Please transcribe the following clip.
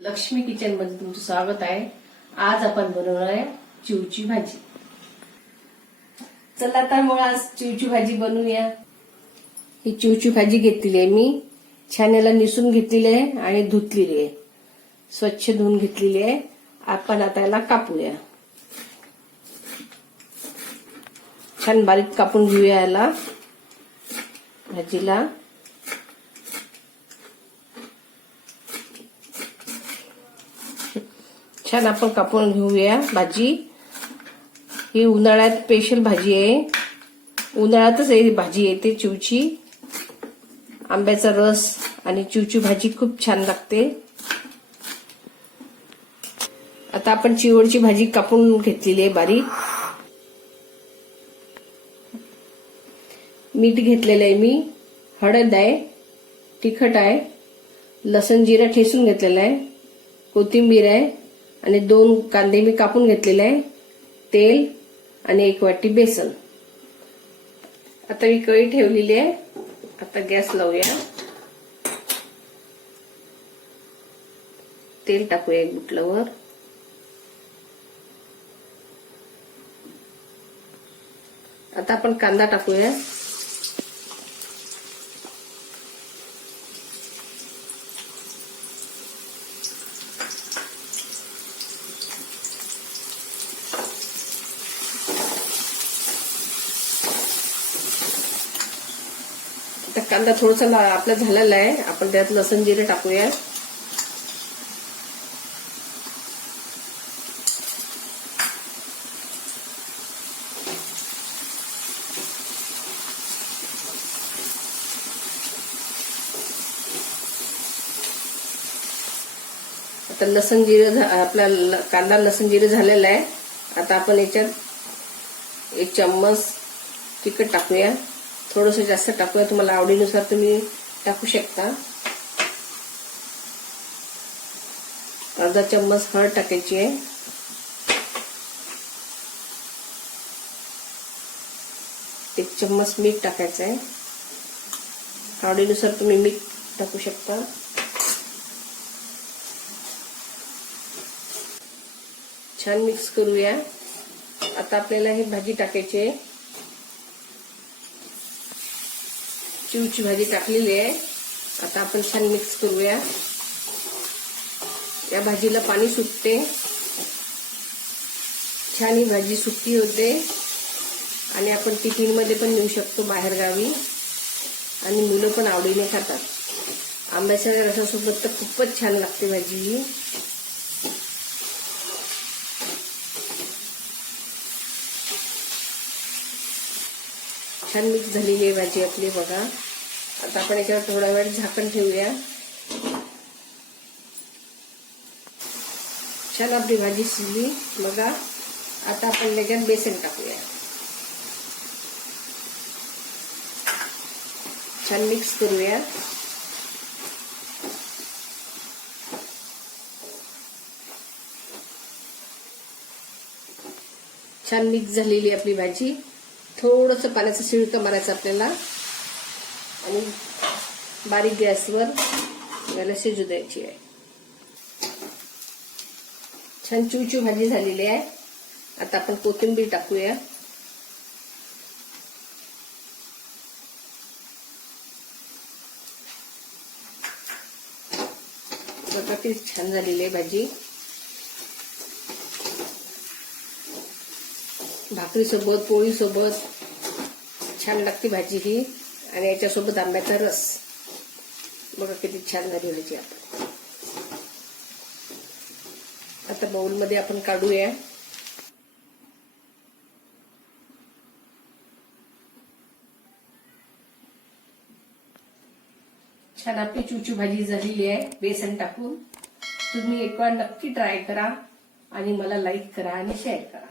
Lakshmi kitchen मध्ये तुमचं स्वागत आहे। आज आपण बनवणार आहे चिवची भाजी। चला तर मग आज चिवची भाजी बनवूया। ही चिवची भाजी घेतलेली आहे मी, छान याला निसून घेतलेली आहे आणि धुतलेली आहे, स्वच्छ धुवून घेतलेली आहे। आपण आता याला कापूया, छान बारीक कापून घेऊया याला भाजीला। छान आपण कापून घेऊया भाजी। ही उन्हाळ्यात स्पेशल भाजी आहे, उन्हाळ्यातच ही भाजी येते चिवची। आंब्याचा रस आणि चिवची भाजी खूप छान लागते। आता आपण चिवडची भाजी कापून घेतलेली आहे बारीक। मीठ घेतलेलं आहे मी, हळद आहे, तिखट आहे, लसूण जिरा ठेचून घेतलेला आहे, कोथिंबीर आहे आणि 2 कांदे मी कापून घेतलेले आहे, तेल आणि 1 वाटी बेसन। आता मी कढई ठेवलेली आहे, आता गॅस लावूया। तेल टाकूया 1 गुटलावर। आता आपण कांदा टाकूया। कांदा थोडासा आपला झालेला आहे, आपण त्यात लसूण जिरे टाकूया। आता लसूण जिरे आपला कांदा लसूण जिरे झालेला आहे। आता आपण याच्यात 1 चम्मच तिखट टाकूया, थोडंसं जास्त टाकूया, तुम्हाला आवडीनुसार तुम्ही टाकू शकता। अर्धा चम्मच हळद टाकायची आहे, 1 चम्मच मीठ टाकायचं आहे, आवडीनुसार तुम्ही मीठ टाकू शकता। छान मिक्स करूया। आता आपल्याला ही भाजी टाकायची आहे, चिवची भाजी टाकलेली आहे। आता आपण छान मिक्स करूया। या भाजीला पाणी सुटते, छान ही भाजी सुट्टी होते आणि आपण टिफिन मध्ये पण नेऊ शकतो बाहेर गावी, आणि मुलं पण आवडीने खातात। आंब्याच्या रसासोबत तर खूपच छान लागते भाजी ही। छान मिक्स झालेली आहे भाजी आपली बघा। आता आपण याच्यावर थोडा वेळ झाकण ठेवूया। छान आपली भाजी शिजली बघा। आता आपण याच्यात बेसन टाकूया, छान मिक्स करूया। छान मिक्स झालेली आपली भाजी। थोडंसं पाण्याचा शिळका मारायचा आपल्याला आणि बारीक गॅसवर याला शिजू द्यायची आहे। छान चिवची भाजी झालेली आहे। आता आपण कोथिंबीर टाकूया। बघा किती छान झालेली आहे भाजी। भाकरी सोबत पोळी सोबत छान लागते भाजी ही, आणि याच्यासोबत आंब्याचा रस बघा किती छान झाली भाजी। आता बाउल मध्ये आपण काढूया। छान आपली चिवची भाजी झालेली आहे बेसन टाकून। तुम्ही एक वेळा नक्की ट्राय करा आणि मला लाईक करा आणि शेअर करा।